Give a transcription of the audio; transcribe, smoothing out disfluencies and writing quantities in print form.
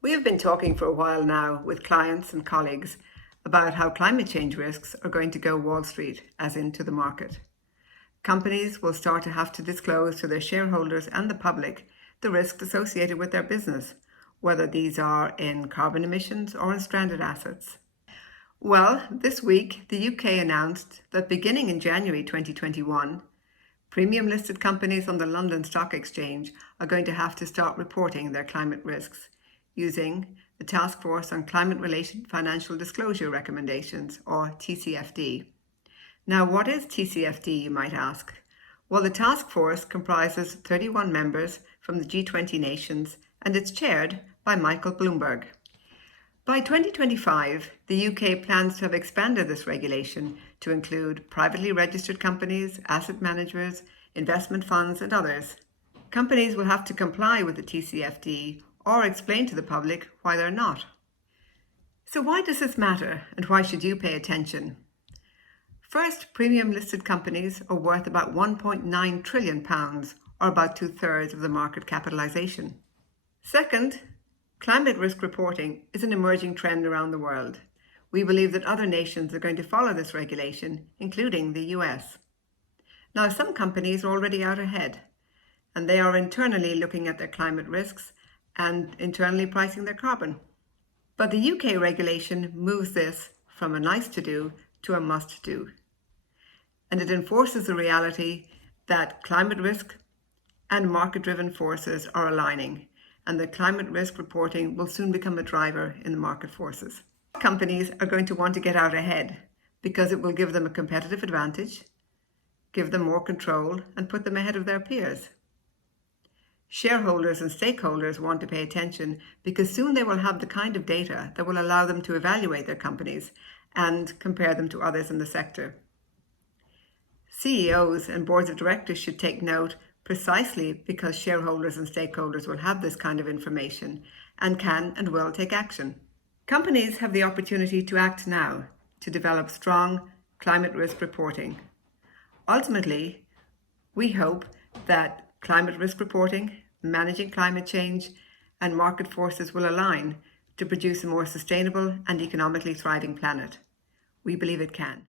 We have been talking for a while now with clients and colleagues about how climate change risks are going to go Wall Street, as into the market. Companies will start to have to disclose to their shareholders and the public the risks associated with their business, whether these are in carbon emissions or in stranded assets. Well, this week, the UK announced that beginning in January 2021, premium listed companies on the London Stock Exchange are going to have to start reporting their climate risks using the Task Force on Climate-Related Financial Disclosure Recommendations, or TCFD. Now, what is TCFD, you might ask? Well, the task force comprises 31 members from the G20 nations, and it's chaired by Michael Bloomberg. By 2025, the UK plans to have expanded this regulation to include privately registered companies, asset managers, investment funds, and others. Companies will have to comply with the TCFD or explain to the public why they're not. So why does this matter, and why should you pay attention? First, premium listed companies are worth about £1.9 trillion, or about 2/3 of the market capitalization. Second, climate risk reporting is an emerging trend around the world. We believe that other nations are going to follow this regulation, including the US. Now, some companies are already out ahead, and they are internally looking at their climate risks and internally pricing their carbon. But the UK regulation moves this from a nice to do to a must do. And it enforces the reality that climate risk and market-driven forces are aligning, and that climate risk reporting will soon become a driver in the market forces. Companies are going to want to get out ahead because it will give them a competitive advantage, give them more control, and put them ahead of their peers. Shareholders and stakeholders want to pay attention because soon they will have the kind of data that will allow them to evaluate their companies and compare them to others in the sector. CEOs and boards of directors should take note precisely because shareholders and stakeholders will have this kind of information and can and will take action. Companies have the opportunity to act now to develop strong climate risk reporting. Ultimately, we hope that climate risk reporting, managing climate change, and market forces will align to produce a more sustainable and economically thriving planet. We believe it can.